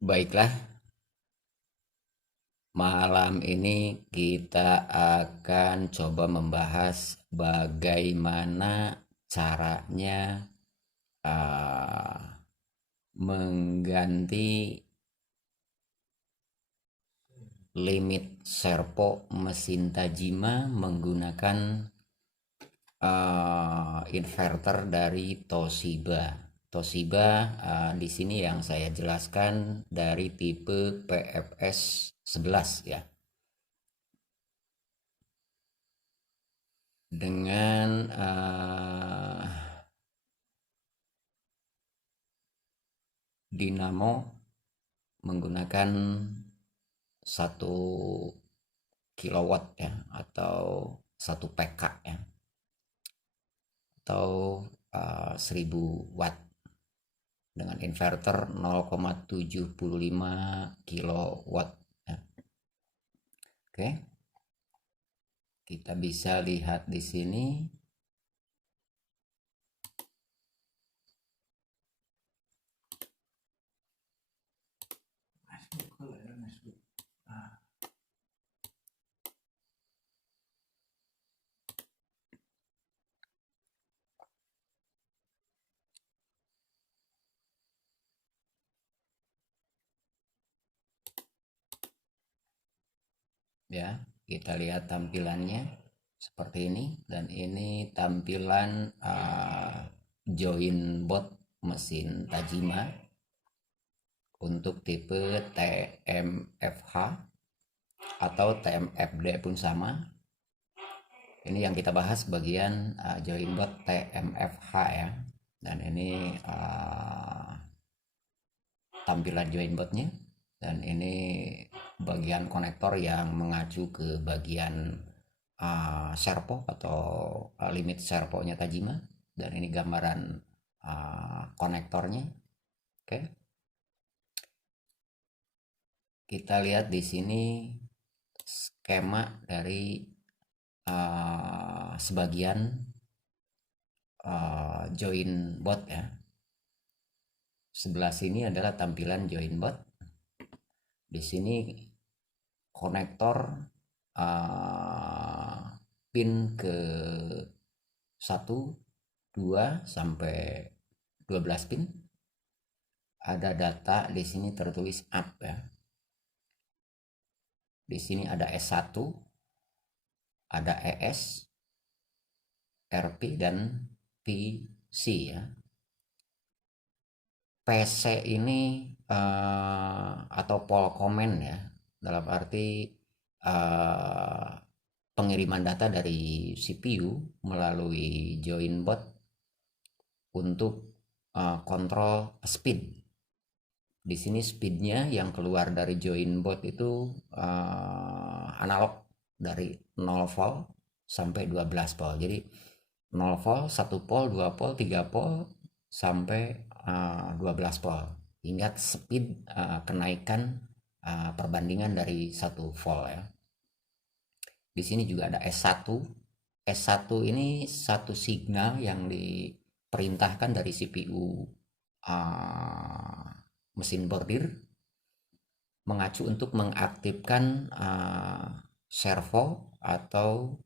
Baiklah, malam ini kita akan coba membahas bagaimana caranya uh, mengganti limit servo mesin Tajima menggunakan inverter dari Toshiba. Toshiba di sini yang saya jelaskan dari tipe PFS 11 ya. Dengan dinamo menggunakan 1 kilowatt ya, atau 1 PK ya, atau 1000 watt dengan inverter 0,75 kilowatt ya. Oke, kita bisa lihat di sini. Ya, kita lihat tampilannya seperti ini, dan ini tampilan join board mesin Tajima untuk tipe TMFH atau TMFD pun sama. Ini yang kita bahas bagian join board TMFH ya, dan ini tampilan join boardnya, dan ini bagian konektor yang mengacu ke bagian servo atau limit servonya Tajima, dan ini gambaran konektornya. Oke, kita lihat di sini skema dari sebagian join board ya. Sebelah sini adalah tampilan join board. Di sini konektor pin ke 1, 2 sampai 12 pin. Ada data di sini tertulis up ya. Di sini ada S1, ada ES, RP, dan PC ya. PC ini atau pol comment ya, dalam arti pengiriman data dari CPU melalui join board untuk kontrol speed. Di sini speednya yang keluar dari join board itu analog dari 0 volt sampai 12 volt. Jadi 0 volt, 1 volt, 2 volt, 3 volt sampai 12 volt. Hingga speed kenaikan perbandingan dari 1 volt ya. Di sini juga ada S1. S1 ini satu signal yang diperintahkan dari CPU mesin bordir mengacu untuk mengaktifkan servo atau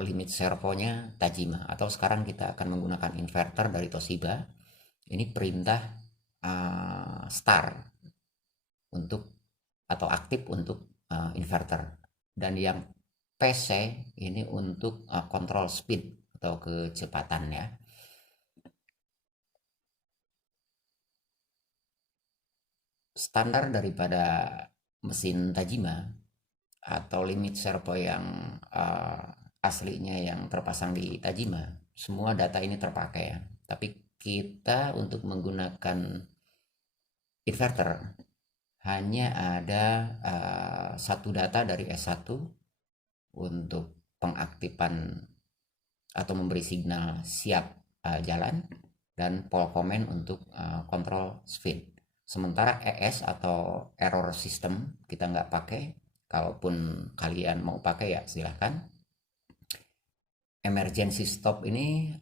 limit servonya Tajima, atau sekarang kita akan menggunakan inverter dari Toshiba. Ini perintah start untuk atau aktif untuk inverter, dan yang PC ini untuk kontrol speed atau kecepatan ya. Standar daripada mesin Tajima atau limit servo yang aslinya yang terpasang di Tajima, semua data ini terpakai ya. Tapi kita untuk menggunakan inverter hanya ada satu data dari S1 untuk pengaktifan atau memberi signal siap jalan, dan pol comment untuk kontrol speed. Sementara ES atau error system kita nggak pakai. Kalaupun kalian mau pakai ya silahkan. Emergency stop ini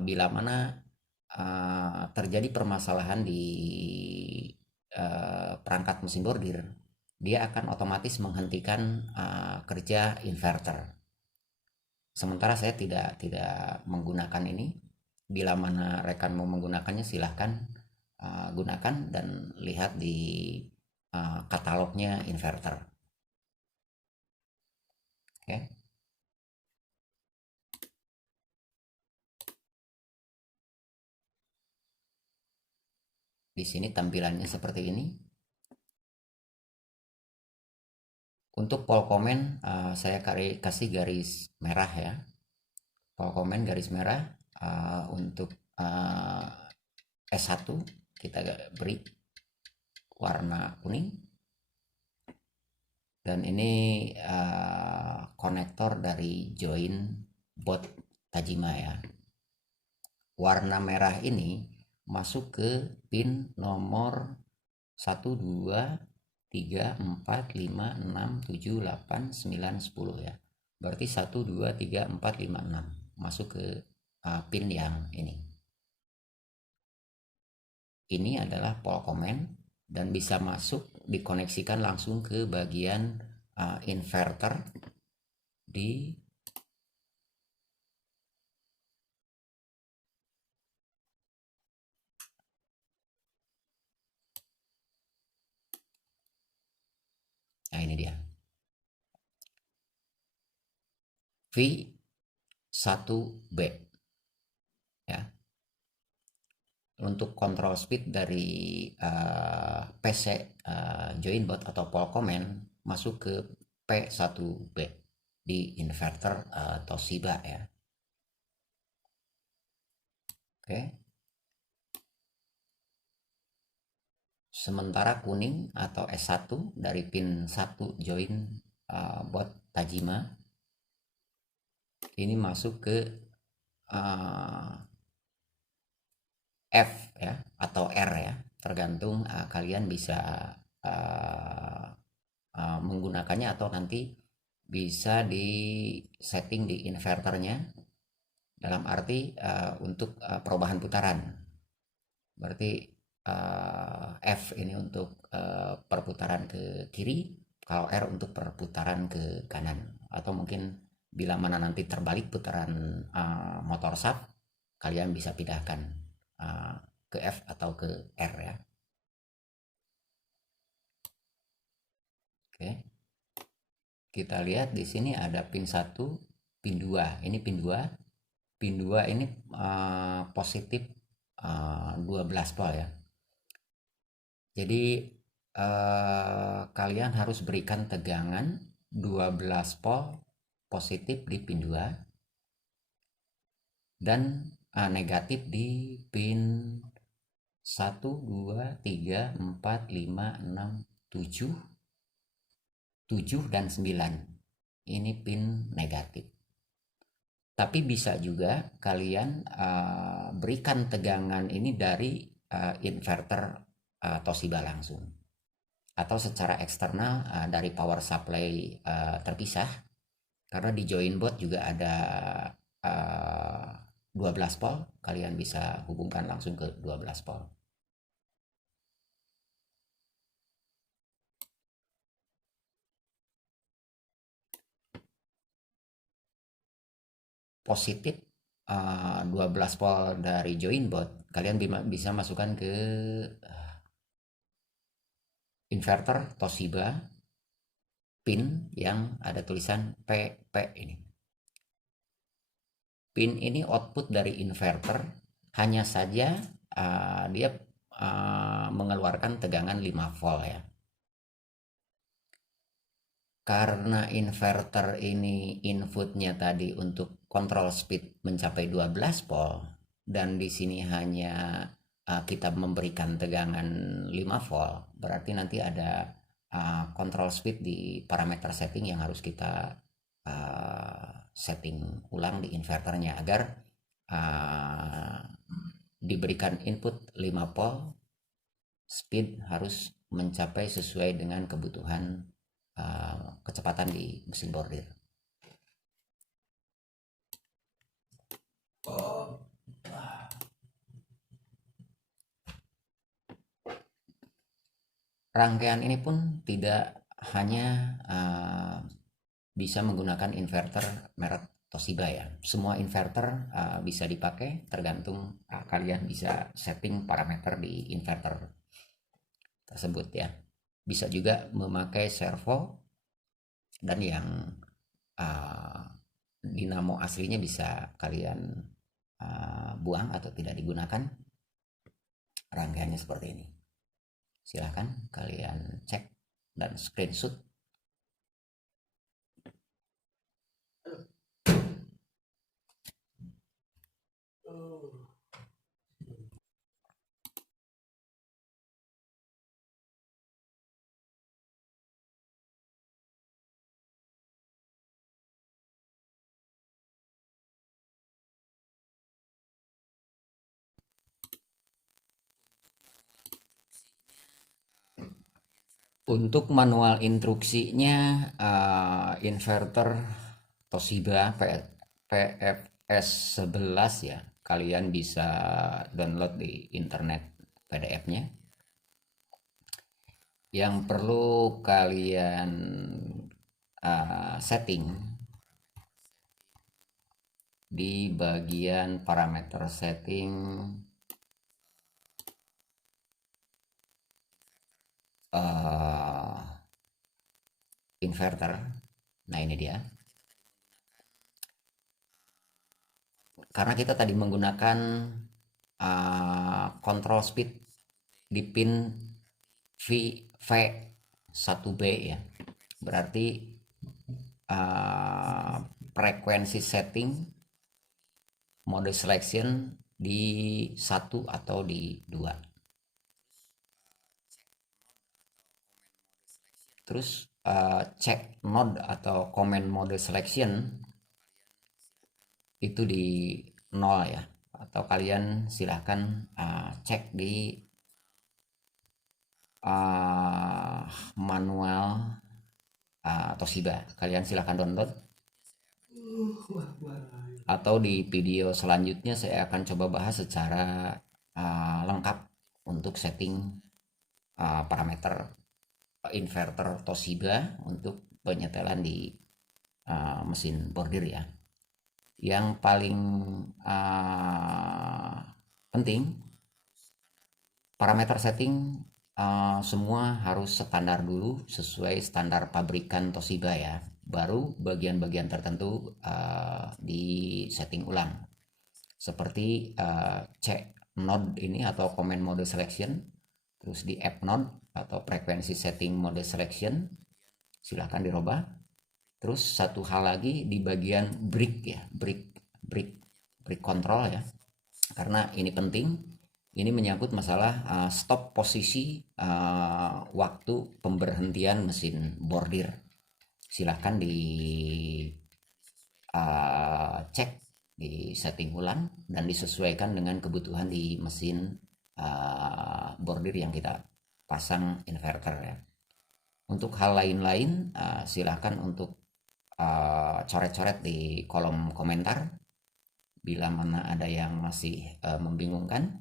bila mana terjadi permasalahan di perangkat mesin bordir, dia akan otomatis menghentikan kerja inverter. Sementara saya tidak menggunakan ini. Bila mana rekan mau menggunakannya, silahkan gunakan dan lihat di katalognya inverter. Oke. Di sini tampilannya seperti ini. Untuk Polkomen saya kasih garis merah ya. Polkomen garis merah. Untuk S1 kita beri warna kuning. Dan ini konektor dari join bot Tajima ya. Warna merah ini masuk ke pin nomor 1, 2, 3, 4, 5, 6, 7, 8, 9, 10 ya. Berarti 1, 2, 3, 4, 5, 6 masuk ke pin yang ini. Ini adalah Polkomen dan bisa masuk dikoneksikan langsung ke bagian inverter di nah ini dia V1B ya. Untuk control speed dari PC Joinbot atau Polkomen masuk ke P1B di inverter Toshiba ya. Oke. Sementara kuning atau S1 dari pin 1 join bot Tajima ini masuk ke F ya atau R ya, tergantung kalian bisa menggunakannya atau nanti bisa di setting di inverternya dalam arti untuk perubahan putaran. Berarti F ini untuk perputaran ke kiri, kalau R untuk perputaran ke kanan. Atau mungkin bila mana nanti terbalik putaran motor shaft, kalian bisa pindahkan ke F atau ke R ya. Oke. Kita lihat di sini ada pin 1, pin 2. Ini pin 2. Pin 2 ini positif 12 volt ya. Jadi kalian harus berikan tegangan 12 volt positif di pin 2 dan negatif di pin 1, 2, 3, 4, 5, 6, 7, 7 dan 9. Ini pin negatif. Tapi bisa juga kalian berikan tegangan ini dari inverter Toshiba langsung. Atau secara eksternal dari power supply terpisah. Karena di join board juga ada 12 volt, kalian bisa hubungkan langsung ke 12 volt. Positif 12 volt dari join board, kalian bisa masukkan ke inverter Toshiba pin yang ada tulisan PP ini. Pin ini output dari inverter, hanya saja dia mengeluarkan tegangan 5 volt ya. Karena inverter ini inputnya tadi untuk kontrol speed mencapai 12 volt dan di sini hanya kita memberikan tegangan 5 volt, berarti nanti ada kontrol speed di parameter setting yang harus kita setting ulang di inverternya agar diberikan input 5 volt, speed harus mencapai sesuai dengan kebutuhan kecepatan di mesin bordir. Rangkaian ini pun tidak hanya bisa menggunakan inverter merek Toshiba ya. Semua inverter bisa dipakai, tergantung kalian bisa setting parameter di inverter tersebut ya. Bisa juga memakai servo, dan yang uh, dinamo aslinya bisa kalian buang atau tidak digunakan. Rangkaiannya seperti ini. Silahkan kalian cek dan screenshot. Untuk manual instruksinya, inverter Toshiba PFS 11 ya, kalian bisa download di internet PDF-nya. Yang perlu kalian setting di bagian parameter setting inverter. Nah, ini dia. Karena kita tadi menggunakan control speed di pin V1B ya, berarti frekuensi setting mode selection di 1 atau di 2. Terus cek node atau command mode selection itu di 0 ya, atau kalian silahkan cek di manual Toshiba. Kalian silahkan download, atau di video selanjutnya saya akan coba bahas secara lengkap untuk setting parameter inverter Toshiba untuk penyetelan di mesin bordir ya. Yang paling penting, parameter setting semua harus standar dulu, sesuai standar pabrikan Toshiba ya. Baru bagian-bagian tertentu di setting ulang, seperti cek node ini atau command mode selection, terus di app node atau frekuensi setting mode selection silahkan dirubah. Terus satu hal lagi di bagian break ya, break control ya, karena ini penting. Ini menyangkut masalah stop posisi waktu pemberhentian mesin bordir. Silahkan di cek di setting ulang dan disesuaikan dengan kebutuhan di mesin bordir yang kita pasang inverter ya. Untuk hal lain-lain silahkan untuk coret-coret di kolom komentar bila mana ada yang masih membingungkan.